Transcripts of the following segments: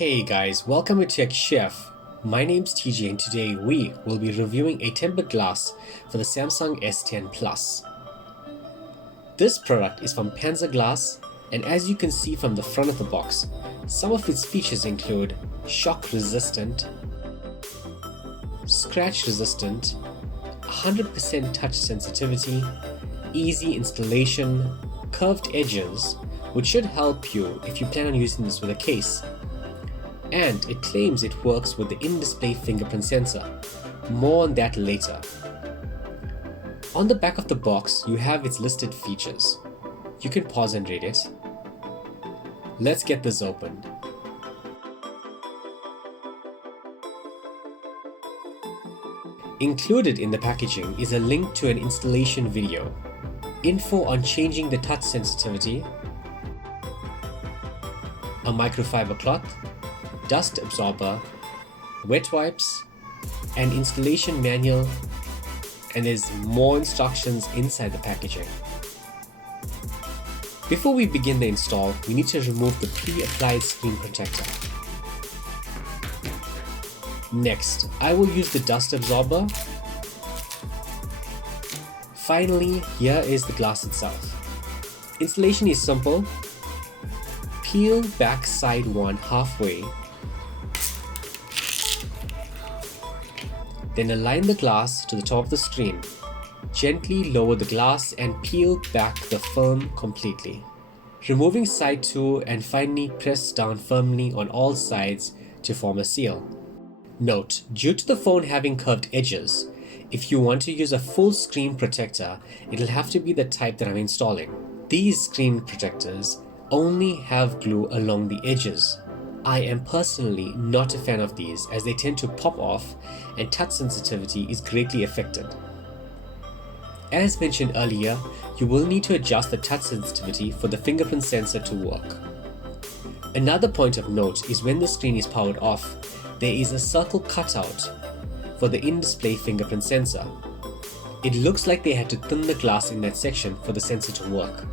Hey guys, welcome to Tech Chef. My name's TJ and today we will be reviewing a tempered glass for the Samsung S10 Plus. This product is from Panzer glass, and as you can see from the front of the box, some of its features include shock resistant, scratch resistant, 100% touch sensitivity, easy installation, curved edges, which should help you if you plan on using this with a case. And it claims it works with the in-display fingerprint sensor. More on that later. On the back of the box, you have its listed features. You can pause and read it. Let's get this opened. Included in the packaging is a link to an installation video, info on changing the touch sensitivity, a microfiber cloth, dust absorber, wet wipes, an installation manual, and there's more instructions inside the packaging. Before we begin the install, we need to remove the pre-applied screen protector. Next, I will use the dust absorber. Finally, here is the glass itself. Installation is simple. Peel back side one halfway. Then align the glass to the top of the screen. Gently lower the glass and peel back the film completely. Removing side 2 and finally press down firmly on all sides to form a seal. Note, due to the phone having curved edges, if you want to use a full screen protector, it'll have to be the type that I'm installing. These screen protectors only have glue along the edges. I am personally not a fan of these as they tend to pop off and touch sensitivity is greatly affected. As mentioned earlier, you will need to adjust the touch sensitivity for the fingerprint sensor to work. Another point of note is when the screen is powered off, there is a circle cutout for the in-display fingerprint sensor. It looks like they had to thin the glass in that section for the sensor to work.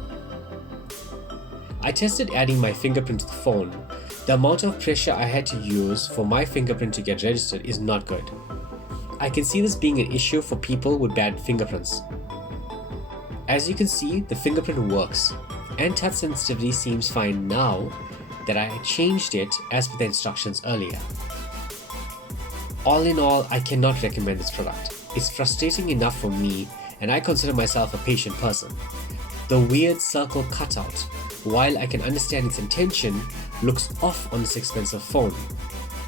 I tested adding my fingerprint to the phone. The amount of pressure I had to use for my fingerprint to get registered is not good. I can see this being an issue for people with bad fingerprints. As you can see, the fingerprint works, and touch sensitivity seems fine now that I changed it as per the instructions earlier. All in all, I cannot recommend this product. It's frustrating enough for me, and I consider myself a patient person. The weird circle cutout, while I can understand its intention, looks off on this expensive phone.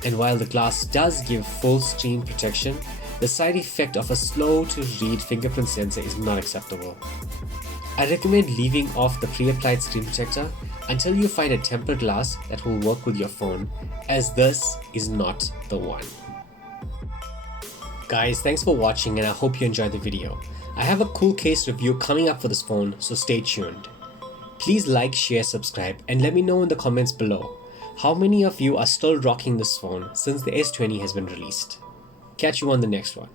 And while the glass does give full screen protection, the side effect of a slow to read fingerprint sensor is not acceptable. I recommend leaving off the pre-applied screen protector until you find a tempered glass that will work with your phone, as this is not the one. Guys, thanks for watching and I hope you enjoyed the video. I have a cool case review coming up for this phone, so stay tuned. Please like, share, subscribe, and let me know in the comments below how many of you are still rocking this phone since the S20 has been released. Catch you on the next one.